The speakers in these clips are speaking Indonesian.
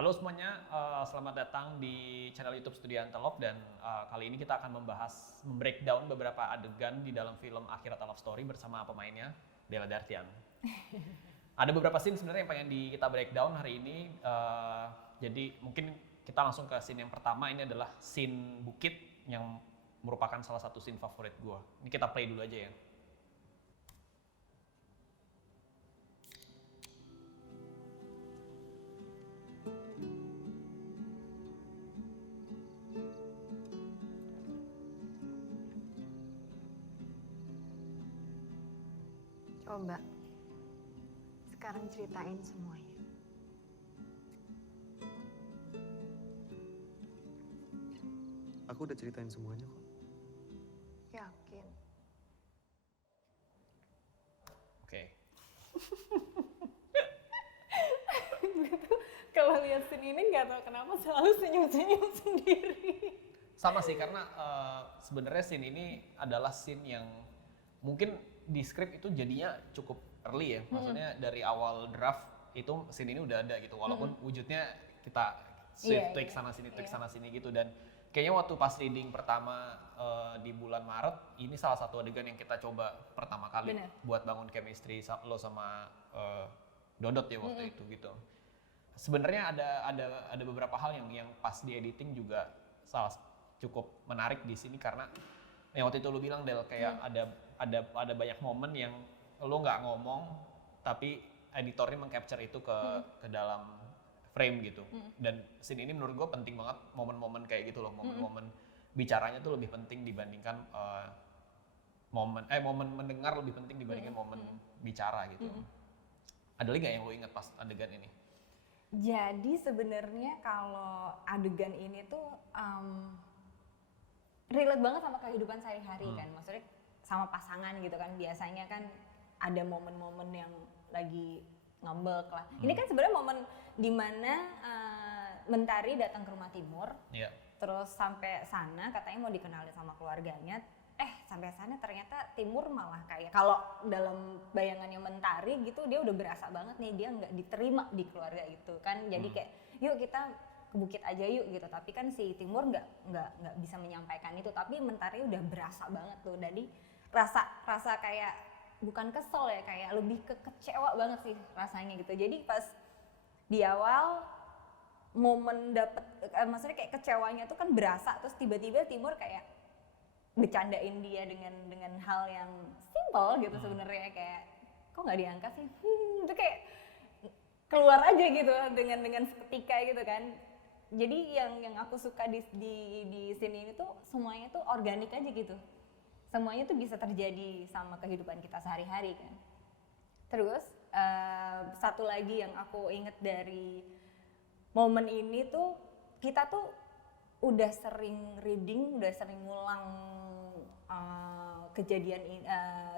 Halo semuanya, selamat datang di channel YouTube Studio Antelope dan kali ini kita akan membreakdown beberapa adegan di dalam film Akhirat Love Story bersama pemainnya Della Dartian. Ada beberapa scene sebenarnya yang pengen kita breakdown hari ini, jadi mungkin kita langsung ke scene yang pertama. Ini adalah scene bukit yang merupakan salah satu scene favorit gue. Ini kita play dulu aja ya. Coba, sekarang ceritain semuanya. Aku udah ceritain semuanya kok. Yakin? Oke. Kalau lihat scene ini nggak tahu kenapa selalu senyum-senyum sendiri. Sama sih, karena sebenarnya scene ini adalah scene yang mungkin di skrip itu jadinya cukup early ya. Maksudnya dari awal draft itu scene ini udah ada gitu. Walaupun wujudnya kita tweak sana sini, tweak sana sini gitu. Dan kayaknya waktu pas reading pertama di bulan Maret, ini salah satu adegan yang kita coba pertama kali buat bangun chemistry lo sama Dodot ya waktu itu gitu. Sebenarnya ada beberapa hal yang pas di editing juga cukup menarik di sini, karena yang waktu itu lo bilang Del, kayak ada banyak momen yang lo nggak ngomong tapi editornya mengcapture itu ke dalam frame gitu. Dan scene ini menurut gue penting banget, momen-momen kayak gitu loh, momen-momen bicaranya tuh lebih penting dibandingkan momen mendengar lebih penting dibandingkan momen bicara gitu. Ada lagi nggak yang lo inget pas adegan ini? Jadi sebenarnya kalau adegan ini tuh relate banget sama kehidupan sehari-hari kan, maksudnya sama pasangan gitu kan. Biasanya kan ada momen-momen yang lagi ngambek lah. Ini kan sebenarnya momen dimana Mentari datang ke rumah Timur, terus sampai sana katanya mau dikenalin sama keluarganya. Sampai sana ternyata Timur malah kayak, kalau dalam bayangannya Mentari gitu, dia udah berasa banget nih dia nggak diterima di keluarga itu kan. Jadi kayak yuk kita ke bukit aja yuk gitu, tapi kan si Timur nggak bisa menyampaikan itu, tapi Mentari udah berasa banget tuh. Jadi rasa kayak bukan kesel ya, kayak lebih kecewa banget sih rasanya gitu. Jadi pas di awal momen dapet, maksudnya kayak kecewanya tuh kan berasa, terus tiba-tiba Timur kayak bercandain dia dengan hal yang simple gitu sebenarnya, kayak kok nggak diangkat sih, itu kayak keluar aja gitu dengan seketika gitu kan. Jadi yang aku suka di scene ini tuh semuanya tuh organik aja gitu, semuanya tuh bisa terjadi sama kehidupan kita sehari-hari kan. Terus satu lagi yang aku inget dari momen ini tuh, kita tuh udah sering reading, udah sering ngulang kejadian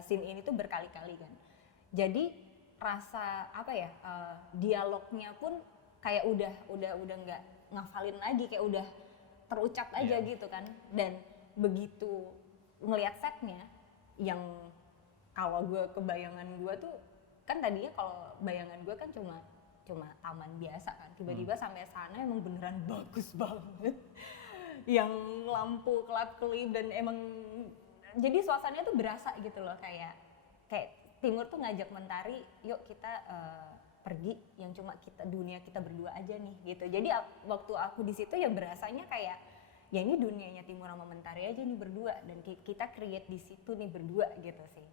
scene ini tuh berkali-kali kan. Jadi rasa apa ya, dialognya pun kayak udah nggak ngafalin lagi, kayak udah terucap aja gitu kan. Dan begitu ngelihat setnya, yang kalau gue kebayangan gue tuh kan tadinya, kalau bayangan gue kan cuma taman biasa kan, tiba-tiba sampai sana emang beneran bagus banget, yang lampu kelap-kelip, dan emang jadi suasananya tuh berasa gitu loh, kayak Timur tuh ngajak Mentari, yuk kita pergi yang cuma dunia kita berdua aja nih gitu. Jadi waktu aku di situ ya berasanya kayak ya ini dunianya Timur sama Mentari aja nih berdua, dan kita create di situ nih berdua gitu sih.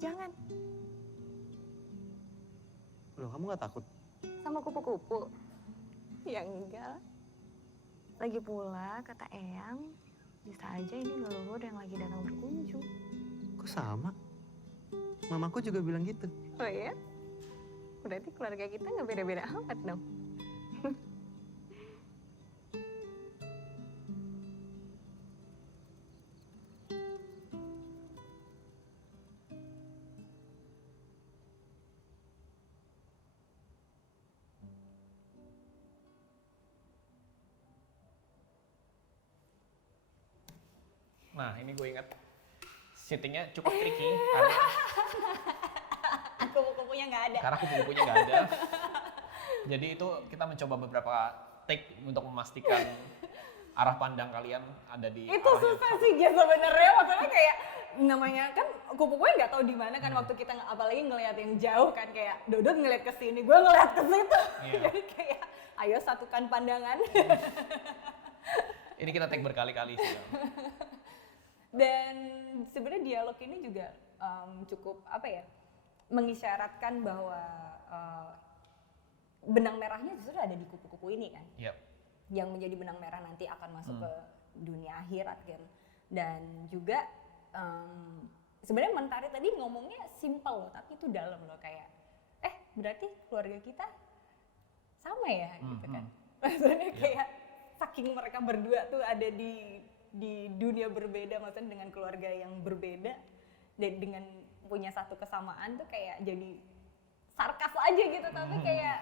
Jangan. Loh, kamu gak takut? Sama kupu-kupu? Ya enggak. Lagi pula kata Eyang, bisa aja ini leluhur yang lagi datang berkunjung. Kok sama? Mamaku juga bilang gitu. Oh iya? Berarti keluarga kita nggak beda-beda amat dong. Nah, ini gue ingat Settingnya cukup tricky karena Kupu-kupunya nggak ada. kupu-kupunya nggak ada. Jadi itu kita mencoba beberapa take untuk memastikan arah pandang kalian ada di Itu arah yang susah sih Jas sebenarnya, maksudnya kayak namanya kan kupu-kupunya nggak tahu di mana kan waktu kita apalagi ngelihat yang jauh kan, kayak Dodot ngelihat ke sini, gue ngelihat ke situ. Iya. Jadi kayak ayo satukan pandangan. Ini kita take berkali-kali sih. Dan sebenarnya dialog ini juga cukup apa ya, mengisyaratkan bahwa benang merahnya justru ada di kupu-kupu ini kan. Yap. Yang menjadi benang merah nanti akan masuk ke dunia akhirat kan. Dan juga sebenarnya Mentari tadi ngomongnya simple loh, tapi itu dalam loh, kayak berarti keluarga kita sama ya gitu kan. Maksudnya kayak saking mereka berdua tuh ada di dunia berbeda, maksudnya dengan keluarga yang berbeda dan dengan punya satu kesamaan tuh kayak jadi sarkas aja gitu, tapi kayak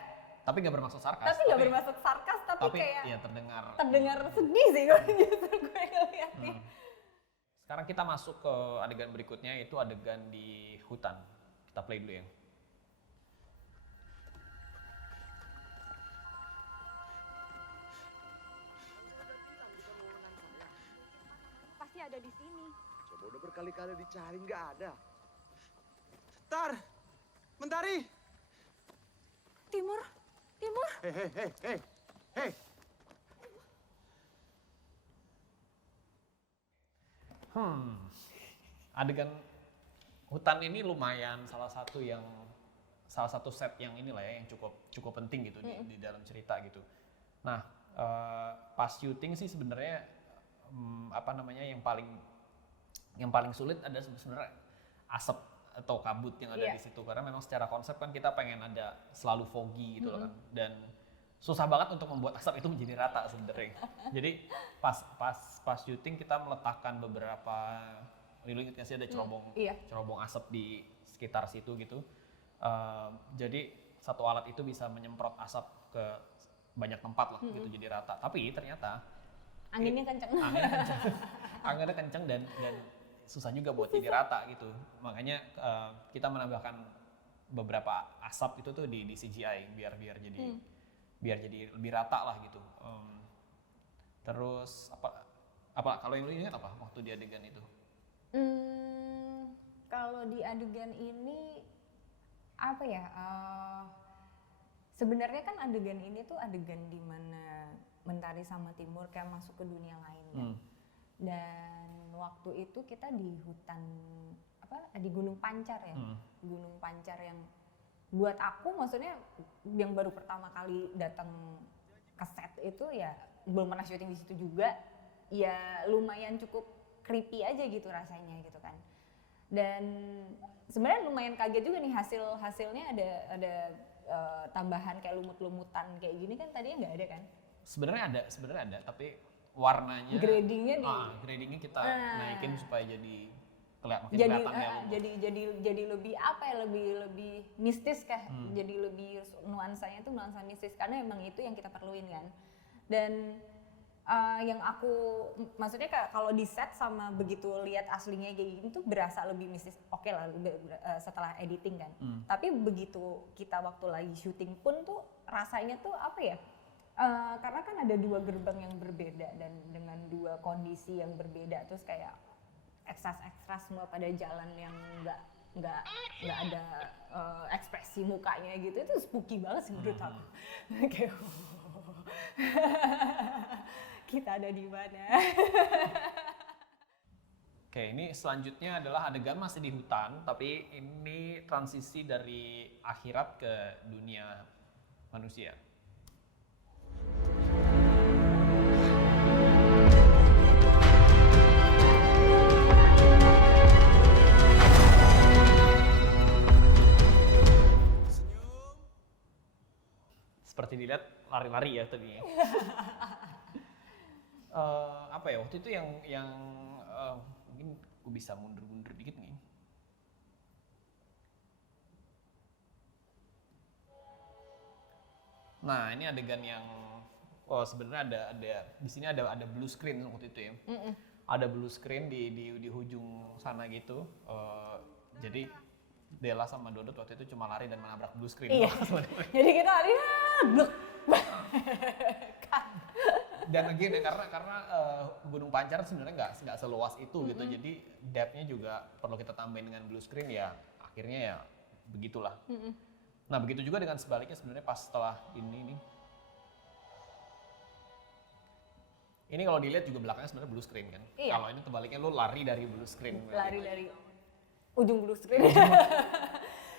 Tapi nggak bermaksud sarkas. tapi nggak bermaksud sarkas, tapi kayak ya terdengar sedih sih kalau justru gue ngeliatnya. Sekarang kita masuk ke adegan berikutnya, yaitu adegan di hutan. Kita play dulu ya. Pasti ada di sini. Coba udah berkali-kali dicari nggak ada. Tar, Mentari. Timur, Timur. Hei. Adegan hutan ini lumayan salah satu set yang inilah ya, yang cukup penting gitu di dalam cerita gitu. Nah, pas syuting sih sebenarnya yang paling sulit ada sebenarnya asap atau kabut yang ada di situ, karena memang secara konsep kan kita pengen ada selalu foggy gitu loh kan, dan susah banget untuk membuat asap itu menjadi rata sebenarnya. Jadi pas syuting kita meletakkan beberapa, lu inget nggak sih ada cerobong asap di sekitar situ gitu. Jadi satu alat itu bisa menyemprot asap ke banyak tempat lah gitu, jadi rata. Tapi ternyata Anginnya kenceng. Anginnya kenceng dan susah juga buat jadi rata gitu. Makanya kita menambahkan beberapa asap itu tuh di CGI biar jadi lebih rata lah gitu. Terus apa kalau yang lu ingat apa waktu di adegan itu? Kalau di adegan ini apa ya? Sebenarnya kan adegan ini tuh adegan di mana Mentari sama Timur kayak masuk ke dunia lain kan. Dan waktu itu kita di hutan di Gunung Pancar ya. Gunung Pancar yang buat aku maksudnya yang baru pertama kali datang ke set itu ya belum pernah syuting di situ juga, ya lumayan cukup creepy aja gitu rasanya gitu kan. Dan sebenarnya lumayan kaget juga nih hasilnya ada tambahan kayak lumut-lumutan kayak gini kan tadinya nggak ada kan. Sebenarnya ada, tapi warnanya gradingnya kita naikin supaya jadi kelihatan jadi lebih apa ya, lebih mistis kah, jadi lebih nuansanya tuh nuansa mistis karena emang itu yang kita perluin kan. Dan yang aku maksudnya kalau di set sama begitu lihat aslinya kayak gini tuh berasa lebih mistis, oke lah setelah editing kan. Tapi begitu kita waktu lagi syuting pun tuh rasanya tuh apa ya, karena kan ada dua gerbang yang berbeda dan dengan dua kondisi yang berbeda, terus kayak ekstras semua pada jalan yang nggak ada ekspresi mukanya gitu, itu spooky banget sih menurut aku. Kayak kita ada di mana? Oke, ini selanjutnya adalah adegan masih di hutan, tapi ini transisi dari akhirat ke dunia manusia. Seperti dilihat lari-lari ya tadinya. Apa ya waktu itu yang mungkin aku bisa mundur dikit nih. Nah ini adegan yang sebenarnya ada di sini ada blue screen waktu itu ya. ada blue screen di ujung sana gitu. Jadi Della sama Dodot waktu itu cuma lari dan menabrak blue screen. Iya. Jadi kita lari, bluk. Dan again ya karena Gunung Pancar sebenarnya nggak seluas itu gitu. Jadi depth-nya juga perlu kita tambahin dengan blue screen ya. Akhirnya ya begitulah. Nah begitu juga dengan sebaliknya sebenarnya pas setelah ini nih. Ini kalau dilihat juga belakangnya sebenarnya blue screen kan. Iya. Kalau ini kebaliknya lu lari dari blue screen. Lari dari ujung blue screen.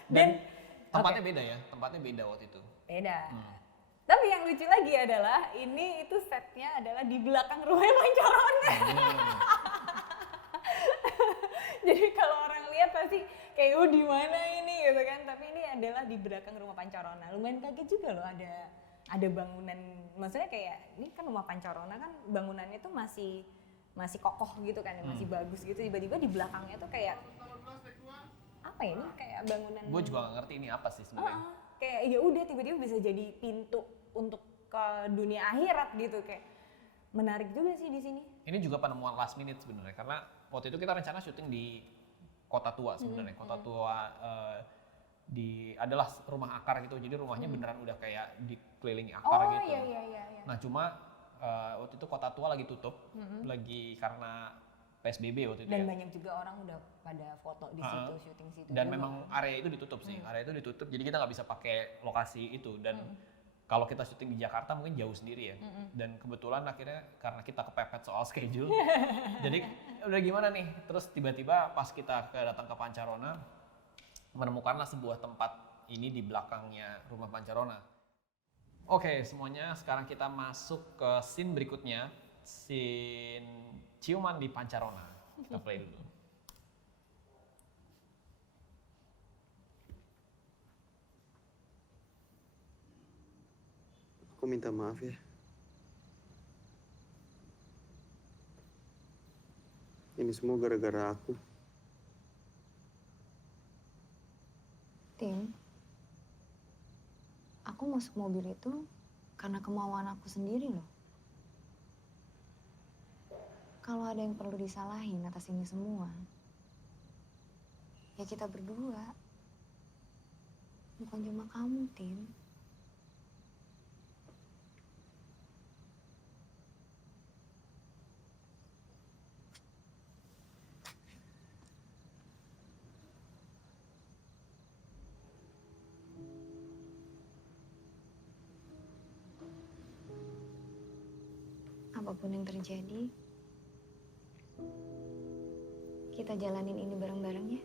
Dan tempatnya beda ya, tempatnya beda waktu itu. Beda. Tapi yang lucu lagi adalah itu setnya adalah di belakang rumah Pancarona. Jadi kalau orang lihat pasti kayak di mana ini gitu kan. Tapi ini adalah di belakang rumah Pancarona. Lumayan kaget juga loh ada bangunan. Maksudnya kayak ini kan rumah Pancarona kan bangunannya tuh masih kokoh gitu kan, masih bagus gitu. Tiba-tiba di belakangnya tuh kayak apa ya, ini kayak bangunan. Gue juga gak ngerti ini apa sih sebenarnya. Kayak ya udah tiba-tiba bisa jadi pintu untuk ke dunia akhirat gitu, kayak menarik juga sih di sini. Ini juga penemuan last minute sebenarnya karena waktu itu kita rencana syuting di Kota Tua sebenarnya. Kota Tua adalah rumah akar gitu. Jadi rumahnya beneran udah kayak dikelilingi akar gitu. Iya. Nah, cuma waktu itu Kota Tua lagi tutup lagi karena PSBB waktu itu. Dan ya. banyak juga orang udah pada foto di situ, syuting situ. Dan juga. memang area itu ditutup sih. Area itu ditutup. Jadi kita nggak bisa pakai lokasi itu dan kalau kita syuting di Jakarta mungkin jauh sendiri ya. Dan kebetulan akhirnya karena kita kepepet soal schedule. Jadi udah gimana nih? Terus tiba-tiba pas kita datang ke Pancarona, menemukanlah sebuah tempat ini di belakangnya rumah Pancarona. Oke, semuanya sekarang kita masuk ke scene berikutnya. Scene ciuman di Pancarona. Kita play dulu. Aku minta maaf ya. Ini semua gara-gara aku. Tim, aku masuk mobil itu karena kemauan aku sendiri loh. Kalau ada yang perlu disalahin atas ini semua, ya kita berdua. Bukan cuma kamu, Tim. Apapun yang terjadi, kita jalanin ini bareng-bareng ya.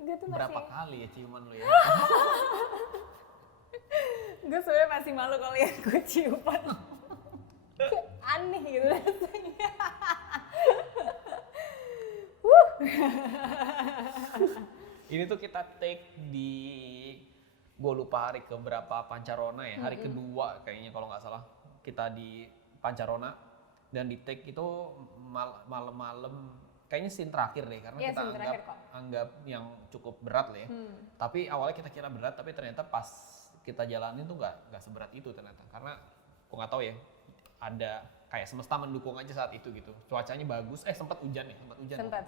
Gue tuh Berapa masih, kali ya ciuman lu ya? gue sebenarnya masih malu kalau lihat gue ciuman. Kayak aneh gitu rasanya. Ini tuh kita take di, gue lupa hari keberapa Pancarona ya, hari kedua kayaknya kalau nggak salah kita di Pancarona dan di take itu malam-malam kayaknya scene terakhir deh karena Iya, kita scene terakhir kok. anggap yang cukup berat lah ya. Tapi awalnya kita kira berat tapi ternyata pas kita jalanin tuh nggak seberat itu ternyata karena gue nggak tahu ya ada kayak semesta mendukung aja saat itu gitu. Cuacanya bagus, sempat hujan ya, sempat hujan. Sempet.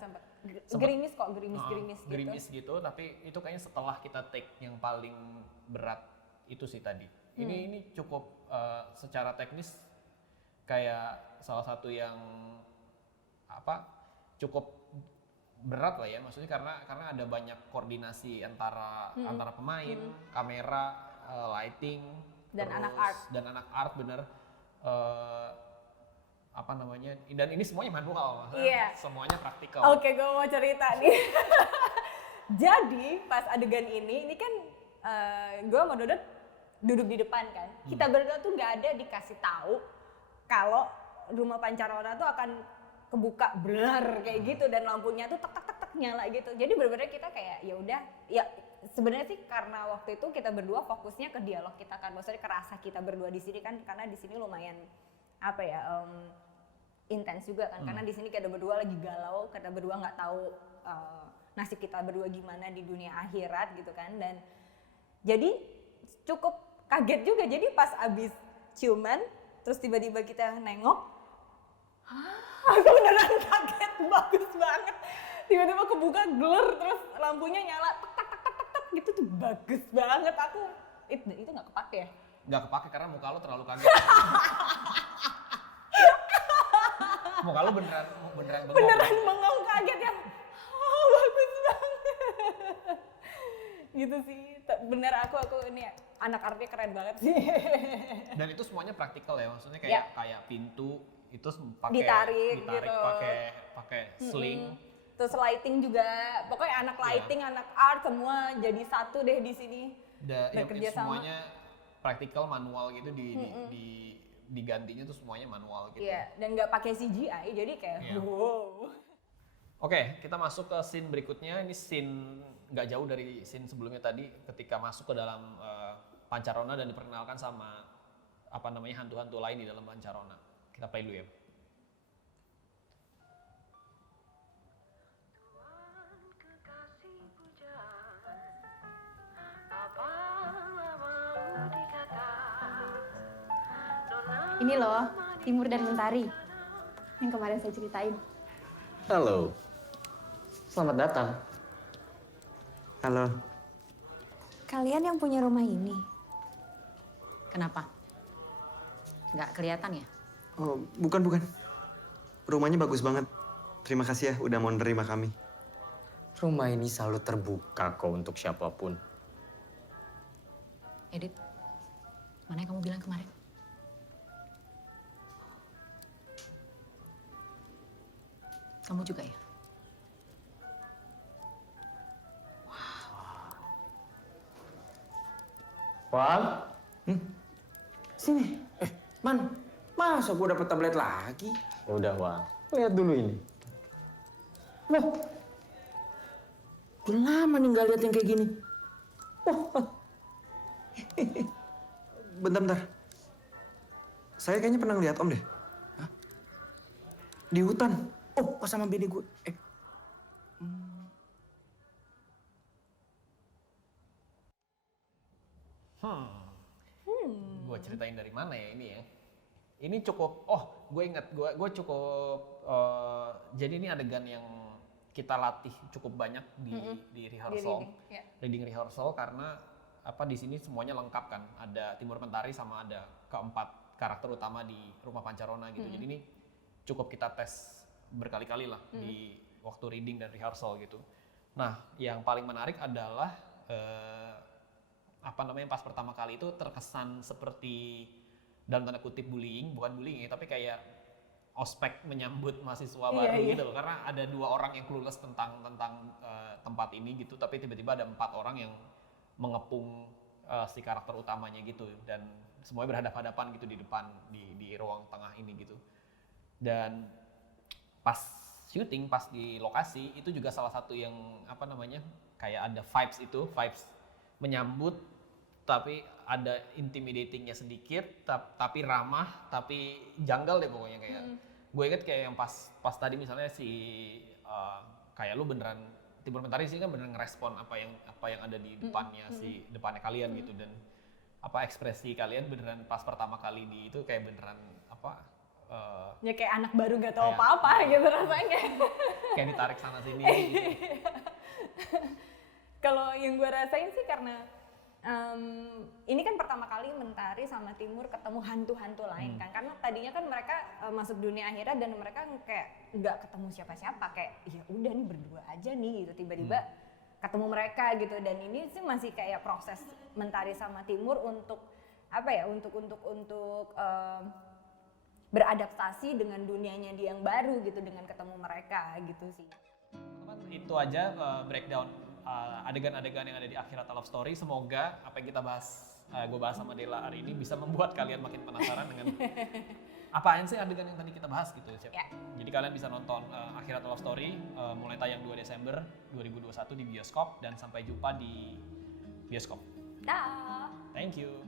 Gerimis kok, gerimis gitu. Gerimis gitu, tapi itu kayaknya setelah kita take yang paling berat itu sih tadi. Ini cukup secara teknis kayak salah satu yang cukup berat lah ya, maksudnya karena ada banyak koordinasi antara pemain, kamera, lighting, Dan terus- anak art. dan anak art bener. eh, apa namanya, dan ini semuanya manual, Iya. semuanya praktikal. Oke, gue mau cerita nih. Jadi pas adegan ini kan gue sama Dodot duduk di depan kan. Kita berdua tuh nggak ada dikasih tahu kalau rumah pancarona tuh akan kebuka blar kayak gitu dan lampunya tuh tek tek tek tek nyala gitu. Jadi benar-benar kita kayak ya udah, ya sebenarnya sih karena waktu itu kita berdua fokusnya ke dialog kita kan, maksudnya kerasa kita berdua di sini kan, karena di sini lumayan apa ya intens juga kan, karena di sini kita berdua lagi galau, kita berdua nggak tahu nasib kita berdua gimana di dunia akhirat gitu kan, dan jadi cukup kaget juga. Jadi pas abis ciuman terus tiba-tiba kita nengok, aku beneran kaget, bagus banget, tiba-tiba kebuka glur terus lampunya nyala tek tek tek tek tek, tek gitu tuh bagus banget. Aku itu nggak kepake ya? Nggak kepake karena muka lo terlalu kaget. Muka lo beneran bengong. Beneran bengong kaget ya, bagus banget gitu sih. Bener aku ini anak artnya keren banget sih. Dan itu semuanya praktikal ya, maksudnya Ya. kayak pintu itu pakai Ditarik gitu. pakai sling. Terus lighting juga, pokoknya anak lighting, anak art semua jadi satu deh di sini. Ya, Bekerja sama. semuanya praktikal manual gitu, digantinya tuh semuanya manual gitu. Iya, dan nggak pakai CGI, jadi kayak Iya. wow. Oke, kita masuk ke scene berikutnya. Ini scene nggak jauh dari scene sebelumnya tadi, ketika masuk ke dalam Pancarona dan diperkenalkan sama apa namanya hantu-hantu lain di dalam Pancarona. Kita play dulu ya. Ini loh, Timur dan Mentari. Yang kemarin saya ceritain. Halo, selamat datang. Halo. Kalian yang punya rumah ini. Kenapa? Nggak kelihatan ya? Oh, bukan. Rumahnya bagus banget. Terima kasih ya udah mau nerima kami. Rumah ini selalu terbuka kok untuk siapapun. Edit, mana yang kamu bilang kemarin? Kamu juga ya? Wan? Sini. Man, masa gua dapet tablet lagi? Udah, Wan. Lihat dulu ini. Loh. Udah lama nih nggak lihat yang kayak gini. Bentar. Saya kayaknya pernah lihat Om deh. Hah? Di hutan. Oh, pas sama bini gue. Gue ceritain dari mana ya ini ya? Ini cukup, gue inget, gue cukup, jadi ini adegan yang kita latih cukup banyak di rehearsal, reading rehearsal, karena apa di sini semuanya lengkap kan, ada Timur Mentari sama ada keempat karakter utama di Rumah Pancarona gitu. Jadi ini cukup kita tes berkali-kali lah di waktu reading dan rehearsal gitu. Nah, yang paling menarik adalah apa namanya, pas pertama kali itu terkesan seperti dalam tanda kutip bullying, bukan bullying ya, tapi kayak ospek menyambut mahasiswa baru gitu loh, karena ada 2 orang yang clueless tentang tempat ini gitu, tapi tiba-tiba ada 4 orang yang mengepung si karakter utamanya gitu, dan semuanya berhadapan-hadapan gitu di depan di ruang tengah ini gitu. Dan pas syuting, pas di lokasi itu juga salah satu yang apa namanya, kayak ada vibes menyambut, tapi ada intimidatingnya sedikit, tapi ramah, tapi janggal deh pokoknya kayak. Gue inget kayak yang pas tadi misalnya si kayak lu beneran Timur Mentari sih kan beneran ngerespon apa yang ada di depannya depannya kalian gitu, dan apa ekspresi kalian beneran pas pertama kali di itu kayak beneran apa Ya kayak anak baru nggak tahu Kayak- apa-apa gitu rasanya. kayak ditarik sana sini gitu. Kalau yang gue rasain sih karena ini kan pertama kali Mentari sama Timur ketemu hantu-hantu lain kan, karena tadinya kan mereka masuk dunia akhirat dan mereka kayak nggak ketemu siapa-siapa, kayak ya udah nih berdua aja nih gitu, tiba-tiba ketemu mereka gitu. Dan ini sih masih kayak proses Mentari sama Timur untuk apa ya, untuk beradaptasi dengan dunianya dia yang baru gitu, dengan ketemu mereka gitu sih. Itu aja breakdown adegan-adegan yang ada di Akhirat Love Story. Semoga apa yang kita bahas, gue bahas sama Dela hari ini bisa membuat kalian makin penasaran dengan apaan sih adegan yang tadi kita bahas gitu. Ya. Jadi kalian bisa nonton Akhirat Love Story mulai tayang 2 Desember 2021 di bioskop, dan sampai jumpa di bioskop. Dah. Thank you.